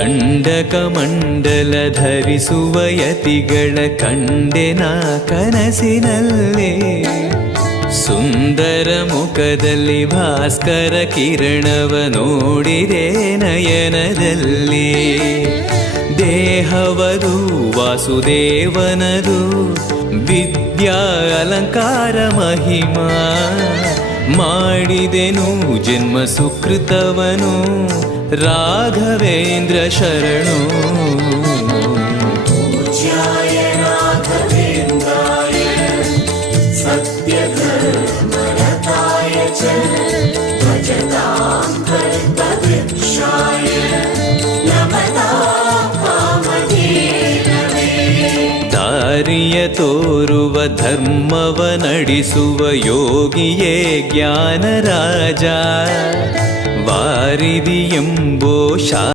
ದಂಡಕ ಮಂಡಲ ಧರಿಸುವ ಯತಿಗಳ ಕಂಡೆನ ಕನಸಿನಲ್ಲಿ. ಸುಂದರ ಮುಖದಲ್ಲಿ ಭಾಸ್ಕರ ಕಿರಣವ ನೋಡಿದೆ ನಯನದಲ್ಲಿ. ದೇಹವದು ವಾಸುದೇವನದು ವಿದ್ಯಾ ಅಲಂಕಾರ ಮಹಿಮಾ. ಮಾಡಿದೆನು ಜನ್ಮ ಸುಕೃತವನು ರಾಘವೇಂದ್ರ ಶರಣು. ಪೂಜ್ಯಾಯ ರಾಘವೇಂದ್ರಾಯ ಸತ್ಯಧರ್ಮರತಾಯ ಚ ಭಜತಾಂ ಕಲ್ಪವೃಕ್ಷಾಯ ನಮತಾಂ ಕಾಮಧೇನವೇ. ದಾರಿಯ ತೋರುವ ಧರ್ಮವ ನಡೆಸುವ ಯೋಗಿಯೇ ಜ್ಞಾನರಾಜ. ವಾರಿದಿ ಎಂಬೋ